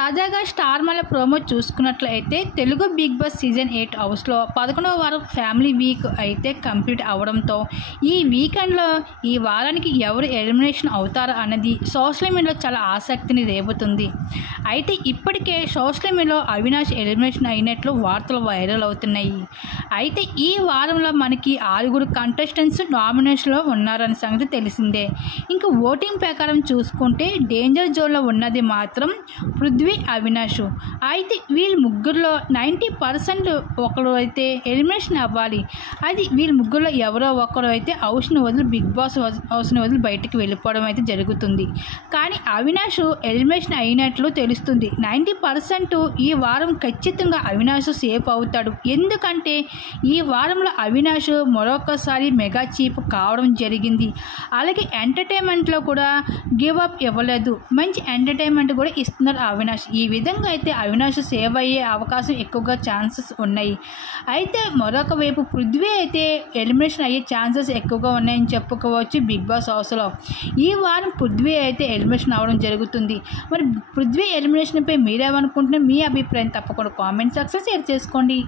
తాజాగా స్టార్ మాల ప్రోమో చూసుకున్నట్లయితే Telugu big boss season 8 హౌస్లో 11వ వారం ఫ్యామిలీ వీక్ అయితే కంప్లీట్ అవడంతో ఈ వీకెండ్లో ఈ వారానికి ఎవరు ఎలిమినేషన్ అవుతారు అన్నది సోషల్ మీడియాలో చాలా ఆసక్తిని రేపుతుంది. అయితే ఇప్పటికే సోషల్ మీడియాలో అవినాష్ ఎలిమినేషన్ అయినట్లు వార్తలు వైరల్ అవుతున్నాయి. అయితే ఈ వారంలో మనకి 6 కంటెస్టెంట్స్ నామినేషన్లో ఉన్నారన్న సంగతి తెలిసిందే. ఇంకా ఓటింగ్ ప్రకారం చూసుకుంటే డేంజర్ జోన్లో ఉన్నది మాత్రం పృథ్వీ, అవినాష్. అయితే వీళ్ళ ముగ్గురులో 90% ఒకరు అయితే ఎలిమినేషన్ అవ్వాలి. అది వీళ్ళ ముగ్గురులో ఎవరో ఒకరు అయితే హౌస్ని వదిలి బిగ్ బాస్ హౌస్ని వదిలి బయటికి వెళ్ళిపోవడం అయితే జరుగుతుంది. కానీ అవినాష్ ఎలిమినేషన్ అయినట్లు తెలుస్తుంది. 90% ఈ వారం ఖచ్చితంగా అవినాష్ సేఫ్ అవుతాడు. ఎందుకంటే ఈ వారంలో అవినాష్ మరొకసారి మెగా చీఫ్ కావడం జరిగింది. అలాగే ఎంటర్టైన్మెంట్లో కూడా గివ్ అప్ ఇవ్వలేదు. మంచి ఎంటర్టైన్మెంట్ కూడా ఇస్తున్నారు అవినాష్. ఈ విధంగా అయితే అవినాష్ సేవ్ అయ్యే అవకాశం ఎక్కువగా ఛాన్సెస్ ఉన్నాయి. అయితే మరొక వైపు పృథ్వీ అయితే ఎలిమినేషన్ అయ్యే ఛాన్సెస్ ఎక్కువగా ఉన్నాయని చెప్పుకోవచ్చు బిగ్ బాస్ హౌస్లో. ఈ వారం పృథ్వీ అయితే ఎలిమినేషన్ అవ్వడం జరుగుతుంది. మరి పృథ్వీ ఎలిమినేషన్పై మీరేమనుకుంటున్నారు? మీ అభిప్రాయం తప్పకుండా కామెంట్ సెక్షన్ షేర్ చేసుకోండి.